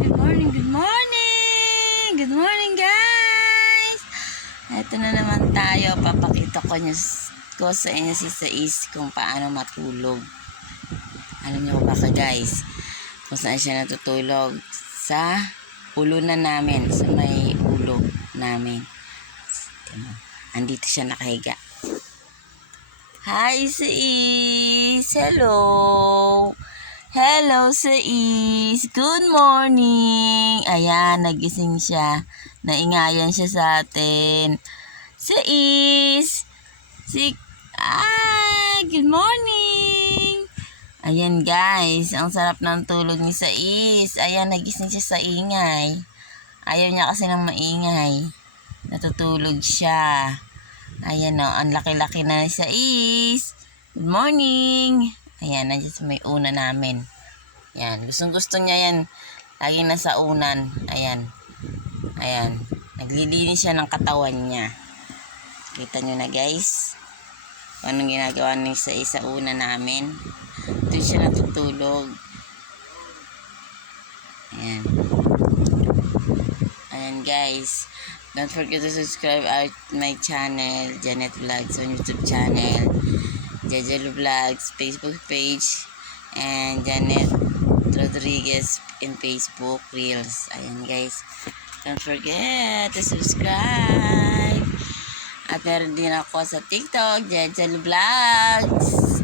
good morning, good morning! Good morning, guys! Ito na naman tayo. Papakita ko, niyo, ko sa inyo si Sais kung paano matulog. Alam niyo ba ka, guys? Kung saan siya natutulog? Sa ulo na namin. Sa may ulo namin. Andito siya nakahiga. Hi, Sais! Hello! Hello, Sais! Good morning! Ayan, nagising siya. Naingayan siya sa atin. Sais! Si... Ah! Good morning! Ayan, guys. Ang sarap ng tulog ni Sais. Ayan, nagising siya sa ingay. Ayaw niya kasi ng maingay. Natutulog siya. Ayan o, ang laki-laki na ni Sais. Good morning! Ayan, nandiyan sa may una namin. Ayan, gustong gusto niya yan. Lagi nasa unan. Ayan. Ayan. Naglilinis siya ng katawan niya. Kita nyo na guys. Anong ginagawa ni sa una namin. Doon siya natutulog. Ayan. Ayan guys. Don't forget to subscribe our my channel, Janet Vlogs on YouTube channel, Jejel Vlogs Facebook page, and Janet Rodriguez in Facebook Reels. Ayan guys. Don't forget to subscribe. At meron din ako sa TikTok, Jejel Vlogs.